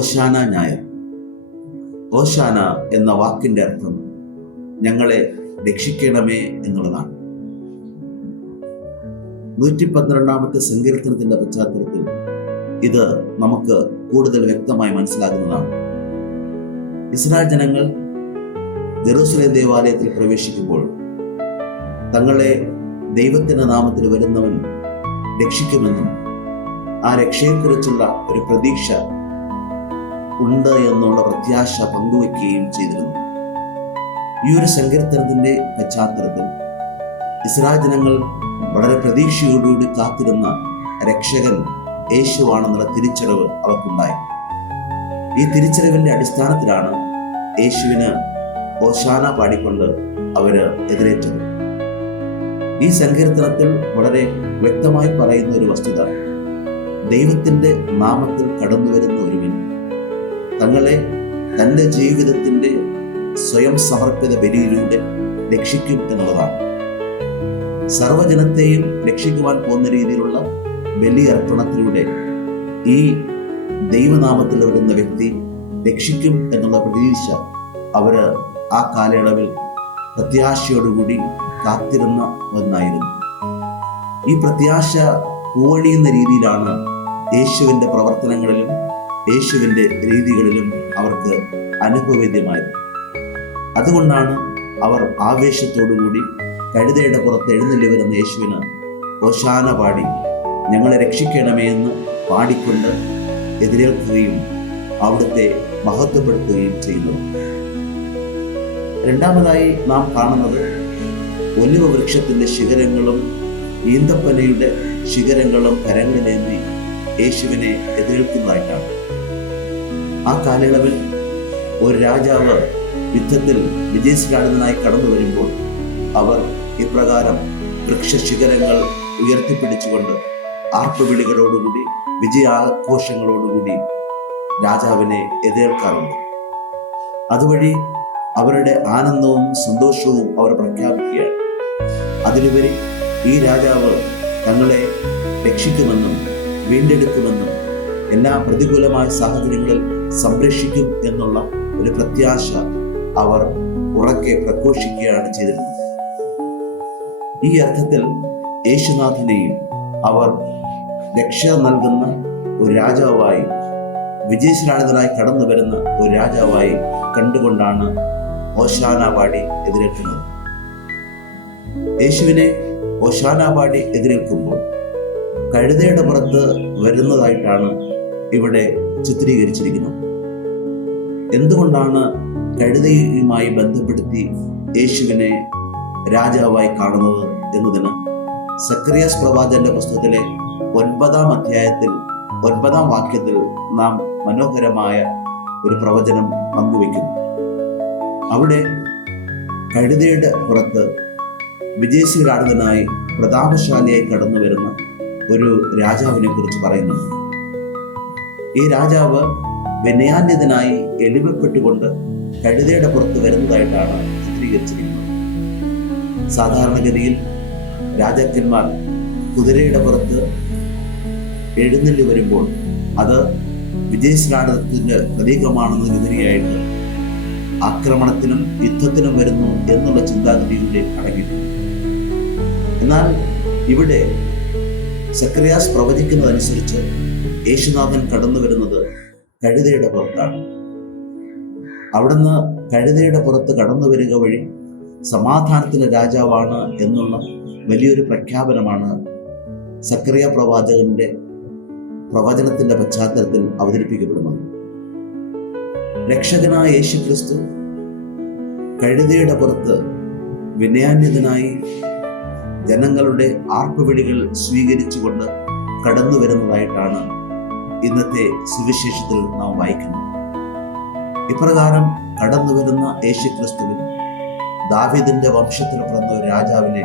ഓശാന ഞായർ. ഓശാന എന്ന വാക്കിന്റെ അർത്ഥം ഞങ്ങളെ രക്ഷിക്കണമേ എന്നുള്ളതാണ്. 112 സങ്കീർത്തനത്തിന്റെ പശ്ചാത്തലത്തിൽ ഇത് നമുക്ക് കൂടുതൽ വ്യക്തമായി മനസ്സിലാകുന്നതാണ്. ഇസ്രായേൽ ജനങ്ങൾ ജെറൂസലേം ദേവാലയത്തിൽ പ്രവേശിക്കുമ്പോൾ തങ്ങളെ ദൈവത്തിന്റെ നാമത്തിൽ വരുന്നവൻ രക്ഷിക്കുമെന്നും ആ രക്ഷയെക്കുറിച്ചുള്ള ഒരു പ്രതീക്ഷ ഉണ്ട് എന്നുള്ള പ്രത്യാശ പങ്കുവയ്ക്കുകയും ചെയ്തിരുന്നു. ഈ ഒരു സങ്കീർത്തനത്തിന്റെ പശ്ചാത്തലത്തിൽ ഇസ്രായേൽ ജനങ്ങൾ വളരെ പ്രതീക്ഷയോടുകൂടി കാത്തിരുന്ന രക്ഷകൻ യേശുവാണെന്നുള്ള തിരിച്ചറിവ് അവർക്കുണ്ടായി. ഈ തിരിച്ചറിവിന്റെ അടിസ്ഥാനത്തിലാണ് യേശുവിന് ഓശാന പാടിക്കൊണ്ട് അവര് എതിരേറ്റത്. ഈ സങ്കീർത്തനത്തിൽ വളരെ വ്യക്തമായി പറയുന്ന ഒരു വസ്തുത, ദൈവത്തിന്റെ നാമത്തിൽ കടന്നു വരുന്ന ഒരുവൻ തങ്ങളെ തൻ്റെ ജീവിതത്തിന്റെ സ്വയം സമർപ്പിത ബലിയിലൂടെ രക്ഷിക്കും എന്നുള്ളതാണ്. സർവജനത്തെയും രക്ഷിക്കുവാൻ പോകുന്ന രീതിയിലുള്ള ബലി അർപ്പണത്തിലൂടെ ഈ ദൈവനാമത്തിൽ വരുന്ന വ്യക്തി രക്ഷിക്കും എന്നുള്ള പ്രതീക്ഷ അവര് ആ കാലയളവിൽ പ്രത്യാശയോടുകൂടി കാത്തിരുന്ന ഒന്നായിരുന്നു. ഈ പ്രത്യാശ പൂവണിയുന്ന രീതിയിലാണ് യേശുവിൻ്റെ പ്രവർത്തനങ്ങളിലും യേശുവിൻ്റെ രീതികളിലും അവർക്ക് അനുഭവവേദ്യമായത്. അതുകൊണ്ടാണ് അവർ ആവേശത്തോടുകൂടി കഴുതയുടെ പുറത്ത് എഴുന്നള്ളി വരുന്ന യേശുവിന് ഓശാന പാടി ഞങ്ങളെ രക്ഷിക്കണമേ എന്ന് പാടിക്കൊണ്ട് എതിരേൽക്കുകയും അവിടുത്തെ മഹത്വപ്പെടുത്തുകയും ചെയ്യുന്നു. രണ്ടാമതായി നാം കാണുന്നത് ഒലിവ വൃക്ഷത്തിന്റെ ശിഖരങ്ങളും ഈന്തപ്പനയുടെ ശിഖരങ്ങളും കരങ്ങളിലേന്തി യേശുവിനെ എതിരേൽക്കുന്നതായിട്ടാണ്. ആ കാലയളവിൽ ഒരു രാജാവ് യുദ്ധത്തിൽ വിജയശ്രീലാളിതനായി കടന്നു വരുമ്പോൾ അവർ ഇപ്രകാരം വൃക്ഷശിഖരങ്ങൾ ഉയർത്തിപ്പിടിച്ചുകൊണ്ട് ആർപ്പുവിളികളോടുകൂടി വിജയാഘോഷങ്ങളോടുകൂടി രാജാവിനെ എതിരേൽക്കാറുണ്ട്. അതുവഴി അവരുടെ ആനന്ദവും സന്തോഷവും അവർ പ്രഖ്യാപിക്കുകയാണ്. അതിലുപരി ഈ രാജാവ് തങ്ങളെ രക്ഷിക്കുമെന്നും വീണ്ടെടുക്കുമെന്നും എല്ലാ പ്രതികൂലമായ സാഹചര്യങ്ങളിൽ സംരക്ഷിക്കും എന്നുള്ള ഒരു പ്രത്യാശ അവർ ഉറക്കെ പ്രഘോഷിക്കുകയാണ് ചെയ്തിരുന്നത്. ഈ അർത്ഥത്തിൽ യേശുനാഥനെയും അവർ രക്ഷ നൽകുന്ന ഒരു രാജാവായി, വിജയശ്രീലാളിതനായി കടന്നു വരുന്ന ഒരു രാജാവായി കണ്ടുകൊണ്ടാണ് ഓശാന പാടി എതിരേൽക്കുന്നത്. യേശുവിനെ ഓശാന പാടി എതിരേൽക്കുമ്പോൾ കഴുതയുടെ പുറത്ത് വരുന്നതായിട്ടാണ് ഇവിടെ ചിത്രീകരിച്ചിരിക്കുന്നത്. എന്തുകൊണ്ടാണ് കഴുതയുമായി ബന്ധപ്പെടുത്തി യേശുവിനെ രാജാവായി കാണുന്നത് എന്നതിന് സക്കറിയാസ് പ്രവാചകന്റെ പുസ്തകത്തിലെ 9-ാം അധ്യായത്തിൽ 9-ാം വാക്യത്തിൽ നാം മനോഹരമായ ഒരു പ്രവചനം പങ്കുവയ്ക്കുന്നു. അവിടെ കഴുതയുടെ പുറത്ത് വിജയശ്രീലാളിതനായി പ്രതാപശാലിയായി കടന്നു വരുന്ന ഒരു രാജാവിനെ കുറിച്ച് പറയുന്നുണ്ട്. ഈ രാജാവ് വിനയാന്വിതനായി എളിമപ്പെട്ടുകൊണ്ട് കഴുതയുടെ പുറത്ത് വരുന്നതായിട്ടാണ് ചിത്രീകരിച്ചിരിക്കുന്നത്. സാധാരണഗതിയിൽ രാജാക്കന്മാർ കുതിരയുടെ പുറത്ത് എഴുന്നള്ളി വരുമ്പോൾ അത് വിജയശ്രീലാളിതത്തിന്റെ പ്രതീകമാണെന്നതിനുപരിയായിട്ട് ആക്രമണത്തിനും യുദ്ധത്തിനും വരുന്നു എന്നുള്ള ചിന്താഗതിയുടെ അടങ്ങിയിട്ടുണ്ട്. എന്നാൽ ഇവിടെ സക്കറിയാസ് പ്രവചിക്കുന്നതനുസരിച്ച് യേശുനാഥൻ കടന്നു വരുന്നത് കഴുതയുടെ പുറത്താണ്. അവിടുന്ന് കഴുതയുടെ പുറത്ത് കടന്നു വരിക വഴി സമാധാനത്തിലെ രാജാവാണ് എന്നുള്ള വലിയൊരു പ്രഖ്യാപനമാണ് സക്കറിയ പ്രവാചകന്റെ പ്രവചനത്തിന്റെ പശ്ചാത്തലത്തിൽ അവതരിപ്പിക്കപ്പെടുന്നത്. രക്ഷകനായ യേശുക്രിസ്തു കഴുതയുടെ പുറത്ത് വിനയാന്വിതനായി ജനങ്ങളുടെ ആർപ്പുവിളികൾ സ്വീകരിച്ചുകൊണ്ട് കടന്നു വരുന്നതായിട്ടാണ് ഇന്നത്തെ സുവിശേഷത്തിൽ നാം വായിക്കുന്നത്. ഇപ്രകാരം കടന്നു വരുന്ന യേശുക്രിസ്തുവിൽ ദാവീദിന്റെ വംശത്തിൽ പിറന്ന ഒരു രാജാവിനെ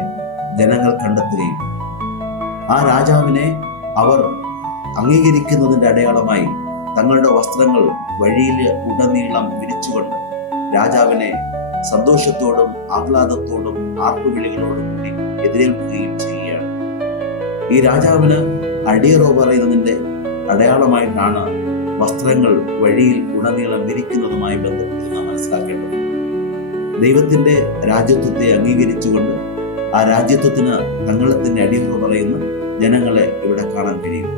ജനങ്ങൾ കണ്ടെത്തുകയും ആ രാജാവിനെ അവർ അംഗീകരിക്കുന്നതിന്റെ അടയാളമായി തങ്ങളുടെ വസ്ത്രങ്ങൾ വഴിയിൽ ഉടനീളം വിരിച്ചുകൊണ്ട് രാജാവിനെ സന്തോഷത്തോടും ആഹ്ലാദത്തോടും ആർപ്പുവിളികളോടും കൂടി എതിരേൽക്കുകയും ചെയ്യുകയാണ്. ഈ രാജാവിന് അടിയറോ പറയുന്നതിന്റെ അടയാളമായിട്ടാണ് വസ്ത്രങ്ങൾ വഴിയിൽ ഉടനീളം വിരിക്കുന്നതുമായി ബന്ധപ്പെട്ട് നാം മനസ്സിലാക്കേണ്ടത്. ദൈവത്തിന്റെ രാജ്യത്വത്തെ അംഗീകരിച്ചുകൊണ്ട് ആ രാജ്യത്വത്തിന് തങ്ങളെ തന്നെ അടിയറ പറയുന്ന ജനങ്ങളെ ഇവിടെ കാണാൻ കഴിയും.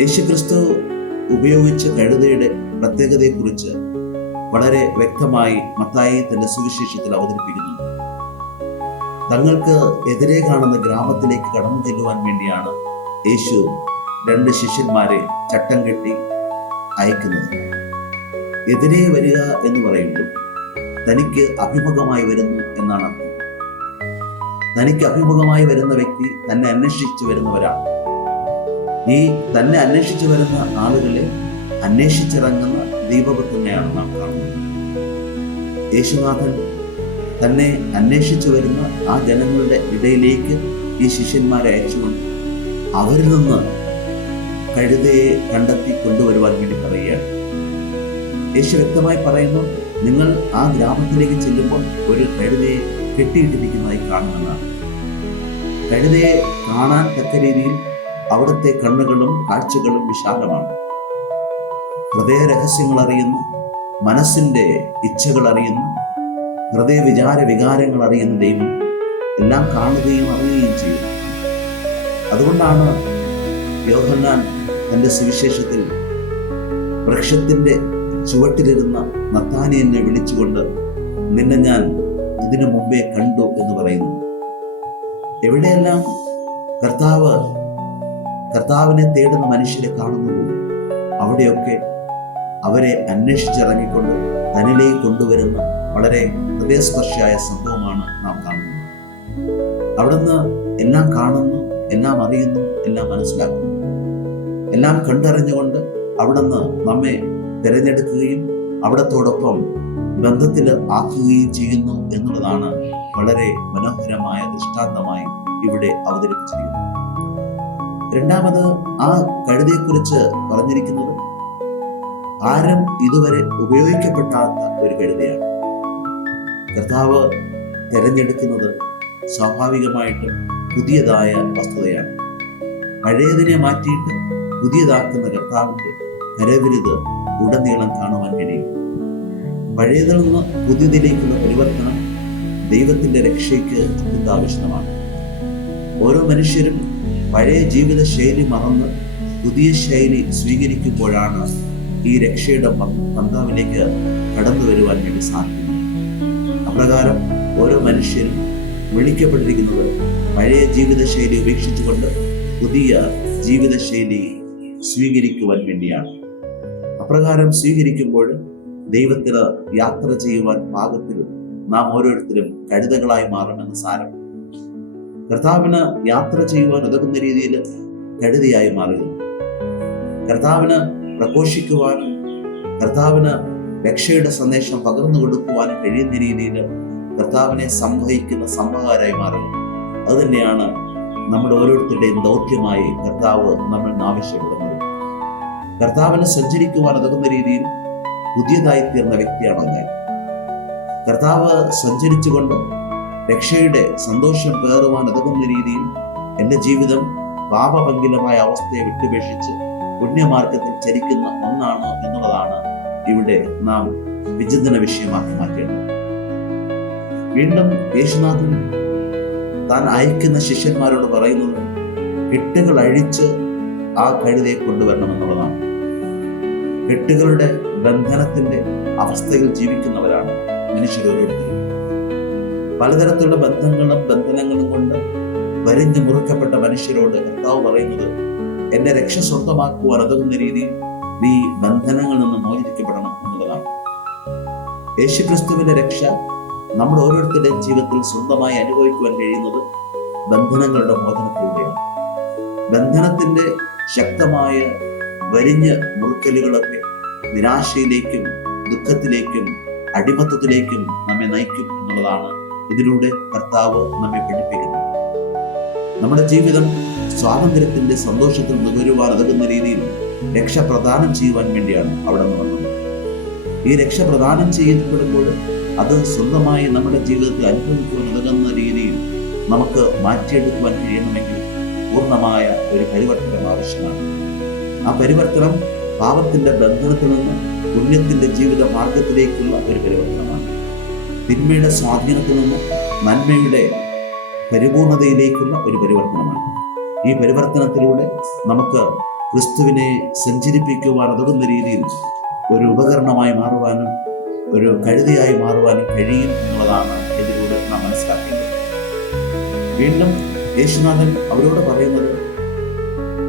യേശുക്രിസ്തു ഉപയോഗിച്ച കഴുതയുടെ പ്രത്യേകതയെക്കുറിച്ച് വളരെ വ്യക്തമായി മത്തായി തന്റെ സുവിശേഷത്തിൽ അവതരിപ്പിക്കുന്നു. തങ്ങൾക്ക് എതിരെ കാണുന്ന ഗ്രാമത്തിലേക്ക് കടന്നു ചെല്ലുവാൻ വേണ്ടിയാണ് യേശു 2 ശിഷ്യന്മാരെ ചട്ടം കെട്ടി അയക്കുന്നത്. എതിരെ വരിക എന്ന് പറയുമ്പോൾ തനിക്ക് അഭിമുഖമായി വരുന്നു എന്നാണ് അർത്ഥം. തനിക്ക് അഭിമുഖമായി വരുന്ന വ്യക്തി തന്നെ അന്വേഷിച്ചു വരുന്നവരാണ്. ഈ തന്നെ അന്വേഷിച്ചു വരുന്ന ആളുകളെ അന്വേഷിച്ചിറങ്ങുന്ന ദൈവപുത്രനെയാണ് നാം കാണുന്നത്. യേശുനാഥൻ തന്നെ അന്വേഷിച്ചു വരുന്ന ആ ജനങ്ങളുടെ ഇടയിലേക്ക് ഈ ശിഷ്യന്മാരെ അയച്ചുകൊണ്ട് അവരിൽ നിന്ന് കഴുതയെ കണ്ടെത്തി കൊണ്ടുവരുവാൻ വേണ്ടി പറയുകയാണ്. യേശു വ്യക്തമായി പറയുന്നു, നിങ്ങൾ ആ ഗ്രാമത്തിലേക്ക് ചെല്ലുമ്പോൾ ഒരു കഴുതയെ കെട്ടിയിട്ടിരിക്കുന്നതായി കാണുമെന്നാണ്. കഴുതയെ കാണാൻ തക്ക രീതിയിൽ അവിടുത്തെ കണ്ണുകളും കാഴ്ചകളും വിശാലമാണ്. ഹൃദയ രഹസ്യങ്ങൾ അറിയുന്ന, മനസ്സിന്റെ ഇച്ഛകൾ അറിയുന്ന, ഹൃദയ വികാരങ്ങൾ അറിയുന്ന ദൈവം എല്ലാം കാണുകയും അറിയുകയും ചെയ്യുന്നു. അതുകൊണ്ടാണ് യോഹന്നാൻ തന്റെ സുവിശേഷത്തിൽ വൃക്ഷത്തിന്റെ ചുവട്ടിലിരുന്ന നത്താനിയലിനെ വിളിച്ചുകൊണ്ട് നിന്നെ ഞാൻ ഇതിനു മുമ്പേ കണ്ടു എന്ന് പറയുന്നു. എവിടെയെല്ലാം കർത്താവിനെ തേടുന്ന മനുഷ്യരെ കാണുന്നു, അവിടെയൊക്കെ അവരെ അന്വേഷിച്ചിറങ്ങിക്കൊണ്ട് തന്നിലേക്ക് കൊണ്ടുവരുന്ന വളരെ ഹൃദയസ്പർശിയായ സംഭവമാണ് നാം കാണുന്നത്. അവിടുന്ന് എല്ലാം കാണുന്നു, എല്ലാം അറിയുന്നു, എല്ലാം മനസ്സിലാക്കുന്നു. എല്ലാം കണ്ടറിഞ്ഞുകൊണ്ട് അവിടുന്ന് നമ്മെ തിരഞ്ഞെടുക്കുകയും അവിടത്തോടൊപ്പം ബന്ധത്തിൽ ആക്കുകയും ചെയ്യുന്നു എന്നുള്ളതാണ് വളരെ മനോഹരമായ ദൃഷ്ടാന്തമായി ഇവിടെ അവതരിപ്പിച്ചിരിക്കുന്നത്. രണ്ടാമത്, ആ കഴുതയെക്കുറിച്ച് പറഞ്ഞിരിക്കുന്നത് ആരും ഇതുവരെ ഉപയോഗിക്കപ്പെടാത്ത ഒരു കഴുതയാണ്. കർത്താവ് തിരഞ്ഞെടുക്കുന്നത് സ്വാഭാവികമായിട്ടും പുതിയതായ വസ്തുതയാണ്. പഴയതിനെ മാറ്റിയിട്ട് പുതിയതാക്കുന്ന കർത്താവിന്റെ കരവിരുത് ഉടനീളം കാണുവാൻ കഴിയും. പഴയതിൽ നിന്ന് പുതിയതിലേക്കുള്ള പരിവർത്തനം ദൈവത്തിന്റെ രക്ഷയ്ക്ക് അത്യന്താവശ്യമാണ്. ഓരോ മനുഷ്യരും പഴയ ജീവിത ശൈലി മറന്ന് പുതിയ ശൈലി സ്വീകരിക്കുമ്പോഴാണ് ഈ രക്ഷയുടെ പന്താവിലേക്ക് കടന്നു വരുവാൻ വേണ്ടി സാധിക്കുന്നത്. അപ്രകാരം ഓരോ മനുഷ്യരും വിളിക്കപ്പെട്ടിരിക്കുന്നത് പഴയ ജീവിതശൈലി ഉപേക്ഷിച്ചുകൊണ്ട് പുതിയ ജീവിതശൈലി സ്വീകരിക്കുവാൻ വേണ്ടിയാണ്. അപ്രകാരം സ്വീകരിക്കുമ്പോൾ ദൈവത്തിന് യാത്ര ചെയ്യുവാൻ പാകത്തിൽ നാം ഓരോരുത്തരും കഴുതകളായി മാറുമെന്ന് സാരം. കർത്താവിന് യാത്ര ചെയ്യുവാൻ ഉതകുന്ന രീതിയിൽ കഴുതയായി മാറുക, കർത്താവിന് പ്രഘോഷിക്കുവാനും കർത്താവിന് രക്ഷയുടെ സന്ദേശം പകർന്നു കൊടുക്കുവാനും കഴിയുന്ന രീതിയിൽ കർത്താവിനെ സംവഹിക്കുന്ന സംവഹകാരായി മാറുക. അതുതന്നെയാണ് നമ്മുടെ ഓരോരുത്തരുടെയും ദൗത്യമായി കർത്താവ് നമ്മൾ ആവശ്യപ്പെടുന്നത്. കർത്താവിന് സഞ്ചരിക്കുവാൻ ഉതകുന്ന രീതിയിൽ പുതിയതായി തീർന്ന വ്യക്തിയാണോ ഞാൻ? കർത്താവ് സഞ്ചരിച്ചുകൊണ്ട് രക്ഷയുടെ സന്തോഷം പേറുവാൻ ഉതകുന്ന രീതിയിൽ എൻ്റെ ജീവിതം പാപഭംഗിലമായ അവസ്ഥയെ വിട്ടുപേക്ഷിച്ച് പുണ്യമാർഗത്തിൽ ചരിക്കുന്ന ഒന്നാണ് എന്നുള്ളതാണ് ഇവിടെ നാം വിചിന്തന വിഷയമാക്കി മാറ്റേണ്ടത്. വീണ്ടും യേശുനാഥൻ താൻ അയക്കുന്ന ശിഷ്യന്മാരോട് പറയുന്നത് കെട്ടുകൾ അഴിച്ച് ആ കഴുതയെ കൊണ്ടുവരണമെന്നുള്ളതാണ്. കെട്ടുകളുടെ ബന്ധനത്തിന്റെ അവസ്ഥയിൽ ജീവിക്കുന്നവരാണ് മനുഷ്യരോരോരുത്തരും. പലതരത്തിലുള്ള ബന്ധനങ്ങളും കൊണ്ട് വരിഞ്ഞു മുറുക്കപ്പെട്ട മനുഷ്യരോട് കർത്താവ് പറയുന്നത് എന്റെ രക്ഷ സ്വന്തമാക്കുവാൻ ഉതകുന്ന രീതിയിൽ നീ ബന്ധനങ്ങളിൽ നിന്ന് മോചിപ്പിക്കപ്പെടണം എന്നുള്ളതാണ്. യേശുക്രിസ്തുവിന്റെ രക്ഷ നമ്മുടെ ഓരോരുത്തരുടെയും ജീവിതത്തിൽ സ്വന്തമായി അനുഭവിക്കുവാൻ കഴിയുന്നത് ബന്ധനങ്ങളുടെ മോചനത്തിലൂടെയാണ്. ബന്ധനത്തിന്റെ ശക്തമായ വരിഞ്ഞ മുറുക്കലുകളൊക്കെ നിരാശയിലേക്കും ദുഃഖത്തിലേക്കും അടിമത്തത്തിലേക്കും നമ്മെ നയിക്കും എന്നുള്ളതാണ് ഇതിലൂടെ കർത്താവ് നമ്മെ പഠിപ്പിക്കുന്നത്. നമ്മുടെ ജീവിതം സ്വാതന്ത്ര്യത്തിന്റെ സന്തോഷത്തിൽ നുകരുവാൻ ഉതകുന്ന രീതിയിൽ രക്ഷ പ്രദാനം ചെയ്യുവാൻ വേണ്ടിയാണ് അവിടെ നിന്ന് വന്നത്. ഈ രക്ഷ പ്രദാനം ചെയ്യപ്പെടുമ്പോൾ അത് സ്വന്തമായി നമ്മുടെ ജീവിതത്തിൽ അനുഭവിക്കുവാൻ ഉതകുന്ന രീതിയിൽ നമുക്ക് മാറ്റിയെടുക്കുവാൻ കഴിയണമെങ്കിൽ പൂർണ്ണമായ ഒരു പരിവർത്തനം ആവശ്യമാണ്. ആ പരിവർത്തനം പാപത്തിന്റെ ബന്ധനത്തിൽ നിന്ന് പുണ്യത്തിന്റെ ജീവിത മാർഗത്തിലേക്കുള്ള ഒരു പരിവർത്തനമാണ്. തിന്മയുടെ സ്വാധീനത്തിൽ നിന്ന് നന്മയുടെ പരിപൂർണതയിലേക്കുള്ള ഒരു പരിവർത്തനമാണ്. ഈ പരിവർത്തനത്തിലൂടെ നമുക്ക് ക്രിസ്തുവിനെ സഞ്ചരിപ്പിക്കുവാൻ ഉതകുന്ന രീതിയിൽ ഒരു ഉപകരണമായി മാറുവാനും ഒരു കഴുതയായി മാറുവാനും കഴിയും എന്നുള്ളതാണ് ഇതിലൂടെ നാം മനസ്സിലാക്കേണ്ടത്. വീണ്ടും യേശുനാഥൻ അവരോട് പറയുന്നത്,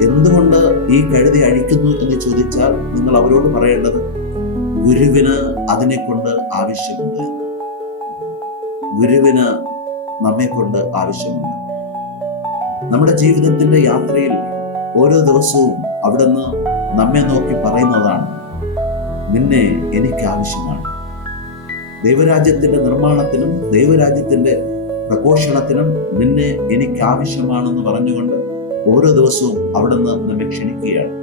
എന്തുകൊണ്ട് ഈ കഴുത അഴിക്കുന്നു എന്ന് ചോദിച്ചാൽ നിങ്ങൾ അവരോട് പറയേണ്ടത്, ഗുരുവിന് അതിനെ കൊണ്ട് ആവശ്യമുണ്ട്. ഗുരുവിന് നമ്മെ കൊണ്ട് ആവശ്യമുണ്ട്. നമ്മുടെ ജീവിതത്തിന്റെ യാത്രയിൽ ഓരോ ദിവസവും അവിടുന്ന് നമ്മെ നോക്കി പറയുന്നതാണ്, നിന്നെ എനിക്ക് ആവശ്യമാണ്. ദൈവരാജ്യത്തിന്റെ നിർമ്മാണത്തിനും ദൈവരാജ്യത്തിന്റെ പ്രഘോഷണത്തിനും നിന്നെ എനിക്ക് ആവശ്യമാണെന്ന് പറഞ്ഞുകൊണ്ട് ഓരോ ദിവസവും അവിടുന്ന് നമ്മെ ക്ഷണിക്കുകയാണ്.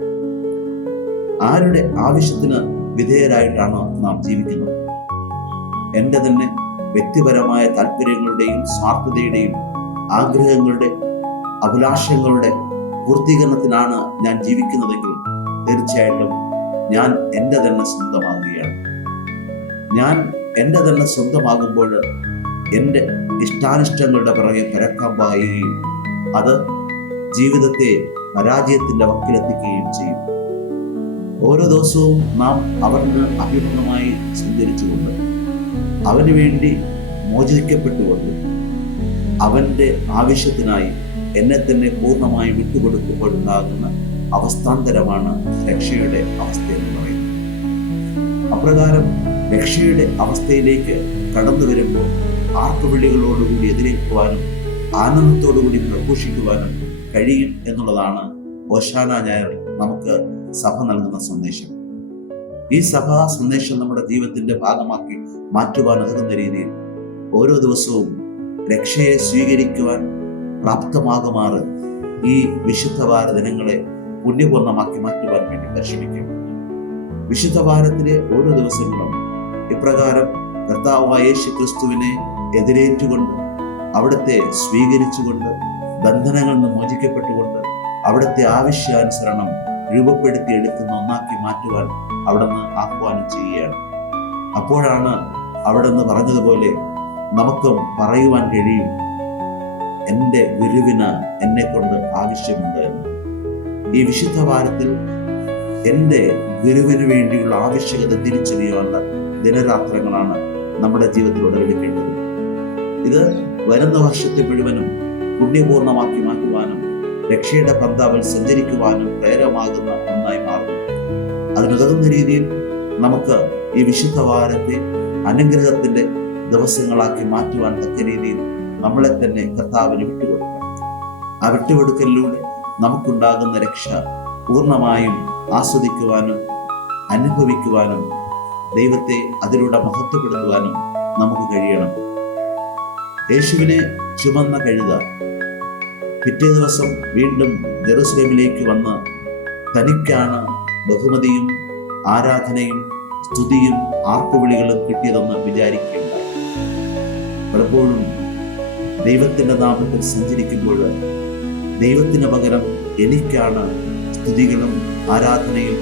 ആരുടെ ആവശ്യത്തിന് വിധേയരായിട്ടാണ് നാം ജീവിക്കുന്നത്? എൻ്റെ തന്നെ വ്യക്തിപരമായ താല്പര്യങ്ങളുടെയും സ്വാർത്ഥതയുടെയും ആഗ്രഹങ്ങളുടെ അഭിലാഷങ്ങളുടെ പൂർത്തീകരണത്തിനാണ് ഞാൻ ജീവിക്കുന്നതെങ്കിൽ തീർച്ചയായിട്ടും ഞാൻ എൻ്റെ തന്നെ സ്വന്തമാകുകയാണ്. ഞാൻ എൻ്റെ തന്നെ സ്വന്തമാകുമ്പോൾ എൻ്റെ ഇഷ്ടാനിഷ്ടങ്ങളുടെ പിറകെ പരക്കാൻ പായുകയും അത് ജീവിതത്തെ പരാജയത്തിൻ്റെ വക്കിലെത്തിക്കുകയും ചെയ്യും. ഓരോ ദിവസവും നാം അവന് അഭിമുഖമായി സഞ്ചരിച്ചുകൊണ്ട് അവന് വേണ്ടി മോചിക്കപ്പെട്ടുകൊണ്ട് അവൻ്റെ ആവശ്യത്തിനായി എന്നെ തന്നെ പൂർണ്ണമായി വിട്ടുകൊടുക്കുമ്പോഴുണ്ടാകുന്ന അവസ്ഥാന്തരമാണ് രക്ഷയുടെ അവസ്ഥ എന്ന് പറയുന്നത്. അപ്രകാരം രക്ഷയുടെ അവസ്ഥയിലേക്ക് കടന്നു വരുമ്പോൾ ആർപ്പുവിളികളോടുകൂടി എതിരേൽക്കുവാനും ആനന്ദത്തോടുകൂടി പ്രഘോഷിക്കുവാനും കഴിയും എന്നുള്ളതാണ് ഓശാന ഞായർ നമുക്ക് സഭ നൽകുന്ന സന്ദേശം. ഈ സഭാ സന്ദേശം നമ്മുടെ ജീവിതത്തിന്റെ ഭാഗമാക്കി മാറ്റുവാൻ ഉതകുന്ന രീതിയിൽ ഓരോ ദിവസവും രക്ഷയെ സ്വീകരിക്കുവാൻ പ്രാപ്തമാകുമാറ് ഈ വിശുദ്ധ വാര ദിനങ്ങളെ പുണ്യപൂർണ്ണമാക്കി മാറ്റുവാൻ വേണ്ടി പരിശ്രമിക്കും. വിശുദ്ധ വാരത്തിലെ ഓരോ ദിവസങ്ങളും ഇപ്രകാരം കർത്താവായ യേശു ക്രിസ്തുവിനെ എതിരേറ്റുകൊണ്ട് അവിടുത്തെ സ്വീകരിച്ചുകൊണ്ട് ബന്ധനങ്ങളിൽ നിന്ന് മോചിക്കപ്പെട്ടുകൊണ്ട് അവിടുത്തെ ആവശ്യാനുസരണം രൂപപ്പെടുത്തിയെടുക്കുന്ന ഒന്നാക്കി മാറ്റുവാൻ അവിടുന്ന് ആഹ്വാനം ചെയ്യുകയാണ്. അപ്പോഴാണ് അവിടുന്ന് പറഞ്ഞതുപോലെ നമുക്കും പറയുവാൻ കഴിയും, എൻ്റെ ഗുരുവിന് എന്നെ കൊണ്ട് ആവശ്യമുണ്ട് എന്ന്. ഈ വിശുദ്ധ വാരത്തിൽ എൻ്റെ ഗുരുവിന് വേണ്ടിയുള്ള ആവശ്യകത തിരിച്ചറിയാനുള്ള ദിനരാത്രങ്ങളാണ് നമ്മുടെ ജീവിതത്തിലൂടെ ലഭിക്കേണ്ടത്. ഇത് വരുന്ന വർഷത്തെ മുഴുവനും പുണ്യപൂർണ്ണമാക്കി മാറ്റുവാനും രക്ഷയുടെ പന്താവിൽ സഞ്ചരിക്കുവാനും പ്രേരമാകുന്ന ഒന്നായി മാറുന്നു. അതിനുതകുന്ന രീതിയിൽ നമുക്ക് ഈ വിശുദ്ധ വാരത്തെ അനുഗ്രഹത്തിന്റെ ദിവസങ്ങളാക്കി മാറ്റുവാൻ തക്ക രീതിയിൽ നമ്മളെ തന്നെ കർത്താവിന് വിട്ടുകൊടുക്കണം. ആ വിട്ടുകൊടുക്കലിലൂടെ നമുക്കുണ്ടാകുന്ന രക്ഷ പൂർണ്ണമായും ആസ്വദിക്കുവാനും അനുഭവിക്കുവാനും ദൈവത്തെ അതിലൂടെ മഹത്വപ്പെടുത്തുവാനും നമുക്ക് കഴിയണം. യേശുവിനെ ചുമന്ന കഴുത പിറ്റേ ദിവസം വീണ്ടും ജെറുസലേമിലേക്ക് വന്ന് തനിക്കാണ് ബഹുമതിയും ആരാധനയും സ്തുതിയും ആർപ്പുവിളികളും കിട്ടിയതെന്ന് വിചാരിക്കുകയുണ്ടായി. പലപ്പോഴും ദൈവത്തിന്റെ നാമത്തിൽ സഞ്ചരിക്കുമ്പോൾ ദൈവത്തിന് പകരം എനിക്കാണ് സ്തുതികളും ആരാധനയും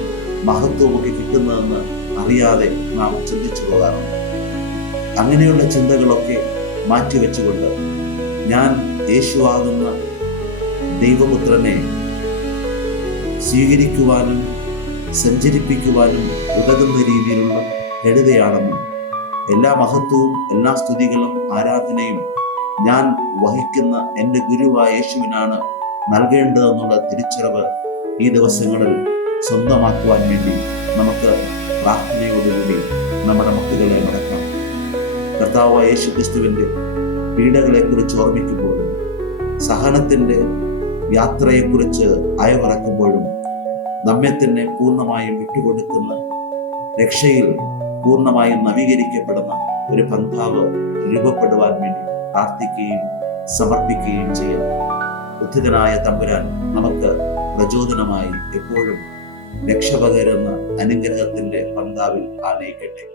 മഹത്വമൊക്കെ കിട്ടുന്നതെന്ന് അറിയാതെ നാം ചിന്തിച്ചു പോകാറുണ്ട്. അങ്ങനെയുള്ള ചിന്തകളൊക്കെ മാറ്റിവെച്ചുകൊണ്ട് ഞാൻ യേശുവാകുന്ന ദൈവപുത്രനെ സ്വീകരിക്കുവാനും സഞ്ചരിപ്പിക്കുവാനും ഉതകുന്ന രീതിയിലുള്ള കഴുതയാണെന്നും എല്ലാ മഹത്വവും എല്ലാ സ്തുതികളും ആരാധനയും ഞാൻ വഹിക്കുന്ന എൻ്റെ ഗുരുവായ യേശുവിനാണ് നൽകേണ്ടതെന്നുള്ള തിരിച്ചറിവ് ഈ ദിവസങ്ങളിൽ സ്വന്തമാക്കുവാൻ വേണ്ടി നമുക്ക് പ്രാർത്ഥനയോടുകൂടി നമ്മുടെ മക്കളെ മടക്കാം. കർത്താവായ യേശു ക്രിസ്തുവിൻ്റെ പീഡകളെക്കുറിച്ച് ഓർമ്മിക്കുമ്പോഴും സഹനത്തിൻ്റെ യാത്രയെക്കുറിച്ച് അയവിറക്കുമ്പോഴും നമ്മെ തന്നെ പൂർണ്ണമായും വിട്ടുകൊടുക്കുന്ന രക്ഷയിൽ പൂർണ്ണമായും നവീകരിക്കപ്പെടുന്ന ഒരു പന്ഥാവ് രൂപപ്പെടുവാൻ വേണ്ടി പ്രാർത്ഥിക്കുകയും സമർപ്പിക്കുകയും ചെയ്യാം. ഉദ്ധിതനായ തമ്പുരാൻ നമുക്ക് പ്രചോദനമായി എപ്പോഴും രക്ഷ പകരുന്ന അനുഗ്രഹത്തിന്റെ പന്താവിൽ ആനയിക്കട്ടെ.